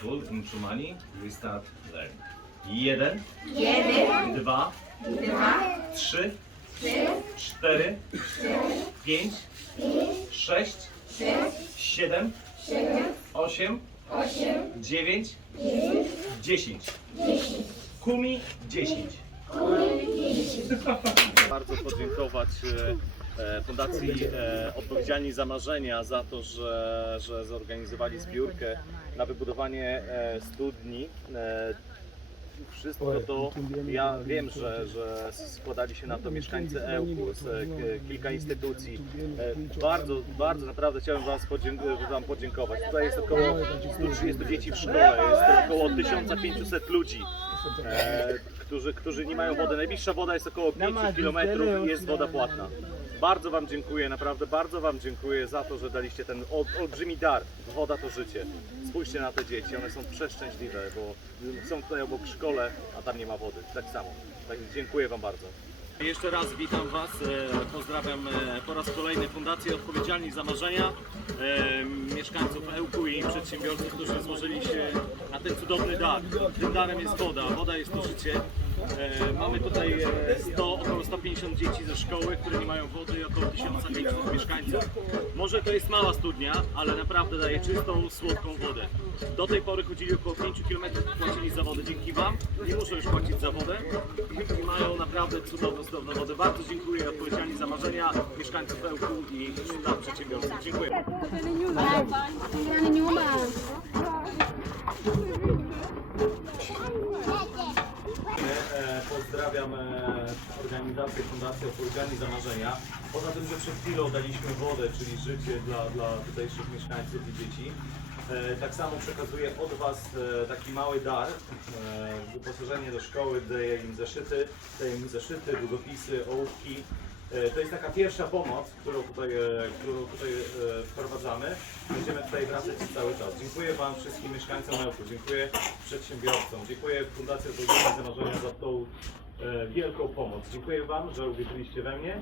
School in Szumani, we start learn. Jeden, Jeden, dwa, dwa, trzy, trzy, cztery, pięć, sześć, sześć, siedem, siedem, osiem, osiem, dziewięć, dziewięć, dziesięć. dziesięć. Kumi dziesięć. bardzo podziękować e, Fundacji e, Odpowiedzialni za Marzenia za to, że, że zorganizowali zbiórkę na wybudowanie e, studni. E, Wszystko to, ja wiem, że, że składali się na to mieszkańcy Ełku, e, kilka instytucji. E, Bardzo, bardzo naprawdę chciałem was Wam podziękować. Tutaj jest około 130 dzieci w szkole, jest około 1500 ludzi e, którzy, którzy nie mają wody. Najbliższa woda jest około 5 km i jest woda płatna. Bardzo Wam dziękuję, naprawdę bardzo Wam dziękuję za to, że daliście ten ol, olbrzymi dar. Woda to życie. Spójrzcie na te dzieci, one są przeszczęśliwe, bo są tutaj obok szkole, a tam nie ma wody. Tak samo. Tak, dziękuję Wam bardzo. Jeszcze raz witam Was, e, pozdrawiam e, po raz kolejny Fundację Odpowiedzialni za Marzenia, e, mieszkańców Ełku i przedsiębiorców, którzy złożyli się na ten cudowny dar. Tym darem jest woda, woda jest to życie. E, Mamy tutaj e, 100, około 150 dzieci ze szkoły, które nie mają wody i około 1500 mieszkańców. Może to jest mała studnia, ale naprawdę daje czystą, słodką wodę. Do tej pory chodzili około 5 km płacili za wodę. Dzięki Wam nie muszą już płacić za wodę i mają naprawdę cudowną, cudowną wodę. Bardzo dziękuję odpowiedzialni za marzenia mieszkańców Ełku i dla przedsiębiorców. Dziękuję. E, Pozdrawiam e, organizację Fundacji Odpowiedzialni za Marzenia. Poza tym, że przed chwilą daliśmy wodę, czyli życie dla, dla tutejszych mieszkańców i dzieci. E, Tak samo przekazuję od Was e, taki mały dar, wyposażenie do szkoły, daję im zeszyty, daję im zeszyty, długopisy, ołówki. To jest taka pierwsza pomoc, którą tutaj, którą tutaj wprowadzamy. Będziemy tutaj wracać cały czas. Dziękuję Wam wszystkim mieszkańcom Ełku, dziękuję przedsiębiorcom, dziękuję Fundacji Odpowiedzialnej za Marzenia za tą wielką pomoc. Dziękuję Wam, że uwierzyliście we mnie.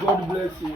God bless you.